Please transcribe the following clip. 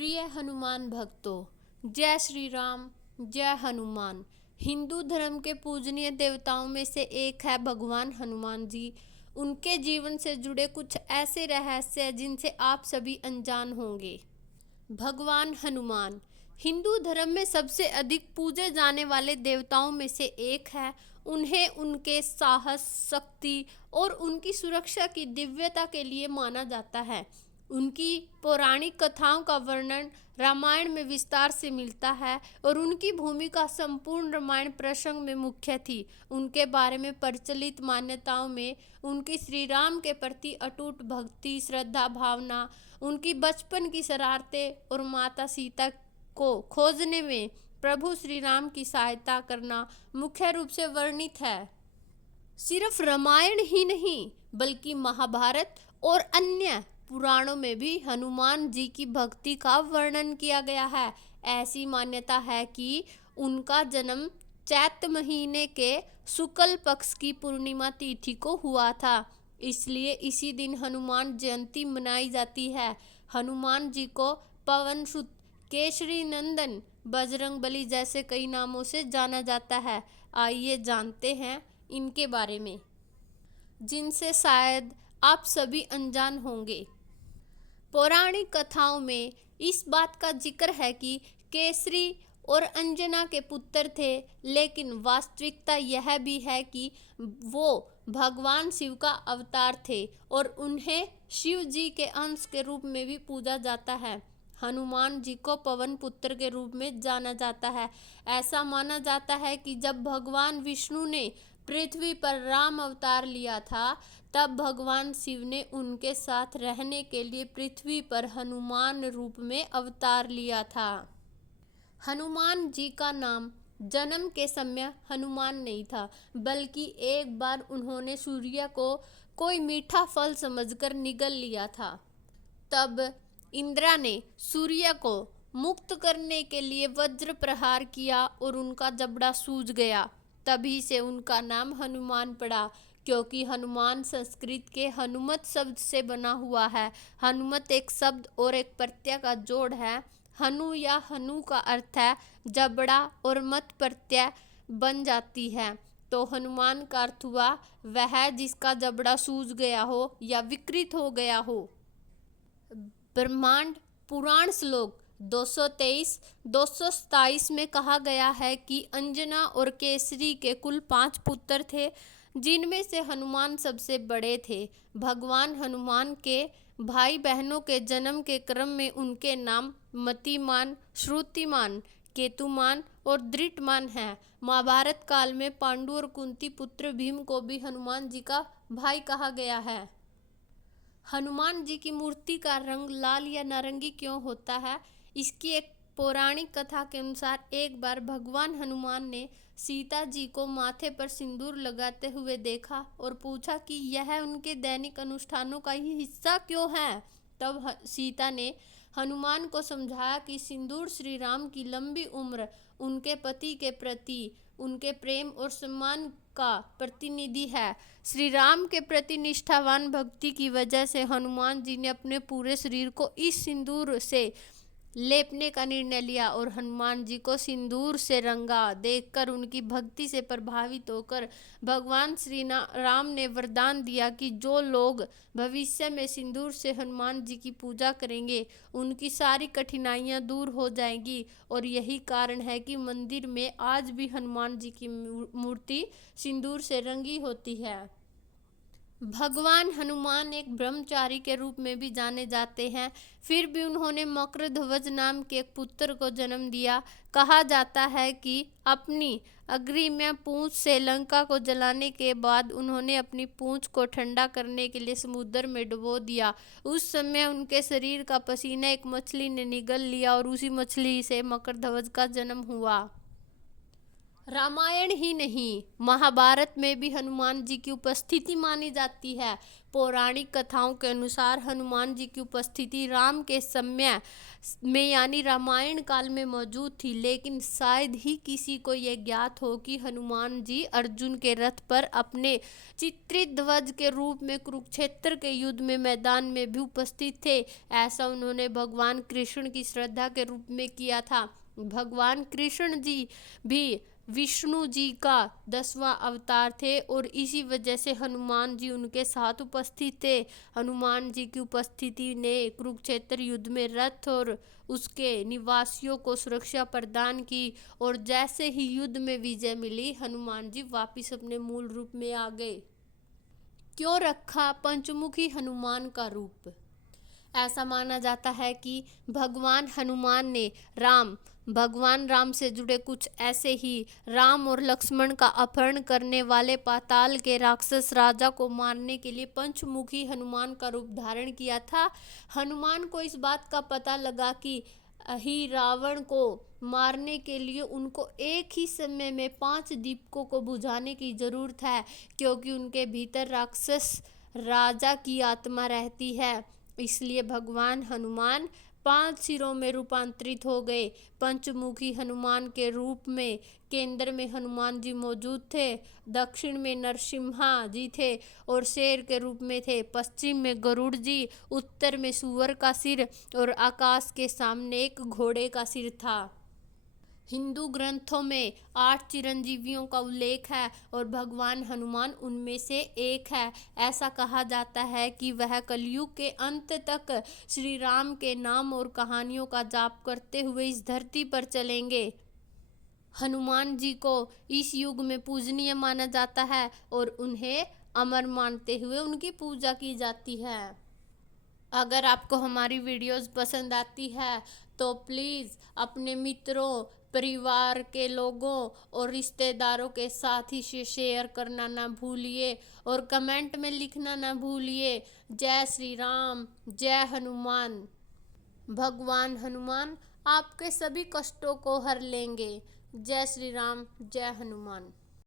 प्रिय हनुमान भक्तों, जय श्री राम, जय हनुमान। हिंदू धर्म के पूजनीय देवताओं में से एक है भगवान हनुमान जी। उनके जीवन से जुड़े कुछ ऐसे रहस्य हैं जिनसे आप सभी अनजान होंगे। भगवान हनुमान हिंदू धर्म में सबसे अधिक पूजे जाने वाले देवताओं में से एक है। उन्हें उनके साहस, शक्ति और उनकी सुरक्षा की दिव्यता के लिए माना जाता है। उनकी पौराणिक कथाओं का वर्णन रामायण में विस्तार से मिलता है और उनकी भूमिका संपूर्ण रामायण प्रसंग में मुख्य थी। उनके बारे में प्रचलित मान्यताओं में उनकी श्री राम के प्रति अटूट भक्ति, श्रद्धा भावना, उनकी बचपन की शरारतें और माता सीता को खोजने में प्रभु श्री राम की सहायता करना मुख्य रूप से वर्णित है। सिर्फ रामायण ही नहीं बल्कि महाभारत और अन्य पुराणों में भी हनुमान जी की भक्ति का वर्णन किया गया है। ऐसी मान्यता है कि उनका जन्म चैत्र महीने के शुक्ल पक्ष की पूर्णिमा तिथि को हुआ था, इसलिए इसी दिन हनुमान जयंती मनाई जाती है। हनुमान जी को पवन सुत, केसरी नंदन, बजरंगबली जैसे कई नामों से जाना जाता है। आइए जानते हैं इनके बारे में, जिनसे शायद आप सभी अनजान होंगे। पौराणिक कथाओं में इस बात का जिक्र है कि केसरी और अंजना के पुत्र थे, लेकिन वास्तविकता यह भी है कि वो भगवान शिव का अवतार थे और उन्हें शिव जी के अंश के रूप में भी पूजा जाता है। हनुमान जी को पवन पुत्र के रूप में जाना जाता है। ऐसा माना जाता है कि जब भगवान विष्णु ने पृथ्वी पर राम अवतार लिया था, तब भगवान शिव ने उनके साथ रहने के लिए पृथ्वी पर हनुमान रूप में अवतार लिया था। हनुमान जी का नाम जन्म के समय हनुमान नहीं था, बल्कि एक बार उन्होंने सूर्य को कोई मीठा फल समझकर निगल लिया था। तब इंद्रा ने सूर्य को मुक्त करने के लिए वज्र प्रहार किया और उनका जबड़ा सूज गया। तभी से उनका नाम हनुमान पड़ा, क्योंकि हनुमान संस्कृत के हनुमत शब्द से बना हुआ है। हनुमत एक शब्द और एक प्रत्यय का जोड़ है। हनु या हनु का अर्थ है जबड़ा और मत प्रत्यय बन जाती है, तो हनुमान का अर्थ हुआ वह जिसका जबड़ा सूज गया हो या विकृत हो गया हो। ब्रह्मांड पुराण श्लोक 223-227 में कहा गया है कि अंजना और केसरी के कुल 5 पुत्र थे, जिनमें से हनुमान सबसे बड़े थे। भगवान हनुमान के भाई बहनों के जन्म के क्रम में उनके नाम मतिमान, श्रुतिमान, केतुमान और धृतमान हैं। महाभारत काल में पांडु और कुंती पुत्र भीम को भी हनुमान जी का भाई कहा गया है। हनुमान जी की मूर्ति का रंग लाल या नारंगी क्यों होता है? इसकी एक पौराणिक कथा के अनुसार एक बार भगवान हनुमान ने सीता जी को माथे पर सिंदूर लगाते हुए देखा और पूछा कि यह उनके दैनिक अनुष्ठानों का ही हिस्सा क्यों है। तब सीता ने हनुमान को समझाया कि सिंदूर श्री राम की लंबी उम्र, उनके पति के प्रति उनके प्रेम और सम्मान का प्रतिनिधि है। श्री राम के प्रति निष्ठावान भक्ति की वजह से हनुमान जी ने अपने पूरे शरीर को इस सिंदूर से लेपने का निर्णय लिया और हनुमान जी को सिंदूर से रंगा। देखकर उनकी भक्ति से प्रभावित होकर भगवान श्री राम ने वरदान दिया कि जो लोग भविष्य में सिंदूर से हनुमान जी की पूजा करेंगे, उनकी सारी कठिनाइयां दूर हो जाएंगी। और यही कारण है कि मंदिर में आज भी हनुमान जी की मूर्ति सिंदूर से रंगी होती है। भगवान हनुमान एक ब्रह्मचारी के रूप में भी जाने जाते हैं, फिर भी उन्होंने मकरध्वज नाम के एक पुत्र को जन्म दिया। कहा जाता है कि अपनी अग्रिम पूंछ से लंका को जलाने के बाद उन्होंने अपनी पूंछ को ठंडा करने के लिए समुद्र में डुबो दिया। उस समय उनके शरीर का पसीना एक मछली ने निगल लिया और उसी मछली से मकरध्वज का जन्म हुआ। रामायण ही नहीं, महाभारत में भी हनुमान जी की उपस्थिति मानी जाती है। पौराणिक कथाओं के अनुसार हनुमान जी की उपस्थिति राम के समय में यानी रामायण काल में मौजूद थी, लेकिन शायद ही किसी को यह ज्ञात हो कि हनुमान जी अर्जुन के रथ पर अपने चित्रित ध्वज के रूप में कुरुक्षेत्र के युद्ध में मैदान में भी उपस्थित थे। ऐसा उन्होंने भगवान कृष्ण की श्रद्धा के रूप में किया था। भगवान कृष्ण जी भी विष्णु जी का 10वां अवतार थे और इसी वजह से हनुमान जी उनके साथ उपस्थित थे। हनुमान जी की उपस्थिति ने कुरुक्षेत्र युद्ध में रथ और उसके निवासियों को सुरक्षा प्रदान की और जैसे ही युद्ध में विजय मिली, हनुमान जी वापिस अपने मूल रूप में आ गए। क्यों रखा पंचमुखी हनुमान का रूप? ऐसा माना जाता है कि भगवान हनुमान ने भगवान राम से जुड़े कुछ ऐसे ही राम और लक्ष्मण का अपहरण करने वाले पाताल के राक्षस राजा को मारने के लिए पंचमुखी हनुमान का रूप धारण किया था। हनुमान को इस बात का पता लगा कि ही रावण को मारने के लिए उनको एक ही समय में 5 दीपकों को बुझाने की जरूरत है, क्योंकि उनके भीतर राक्षस राजा की आत्मा रहती है। इसलिए भगवान हनुमान 5 सिरों में रूपांतरित हो गए। पंचमुखी हनुमान के रूप में केंद्र में हनुमान जी मौजूद थे, दक्षिण में नरसिम्हा जी थे और शेर के रूप में थे, पश्चिम में गरुड़ जी, उत्तर में सूअर का सिर और आकाश के सामने एक घोड़े का सिर था। हिंदू ग्रंथों में 8 चिरंजीवियों का उल्लेख है और भगवान हनुमान उनमें से एक है। ऐसा कहा जाता है कि वह कलयुग के अंत तक श्री राम के नाम और कहानियों का जाप करते हुए इस धरती पर चलेंगे। हनुमान जी को इस युग में पूजनीय माना जाता है और उन्हें अमर मानते हुए उनकी पूजा की जाती है। अगर आपको हमारी वीडियोस पसंद आती है तो प्लीज़ अपने मित्रों, परिवार के लोगों और रिश्तेदारों के साथ ही शेयर करना ना भूलिए और कमेंट में लिखना ना भूलिए। जय श्री राम, जय हनुमान। भगवान हनुमान आपके सभी कष्टों को हर लेंगे। जय श्री राम, जय हनुमान।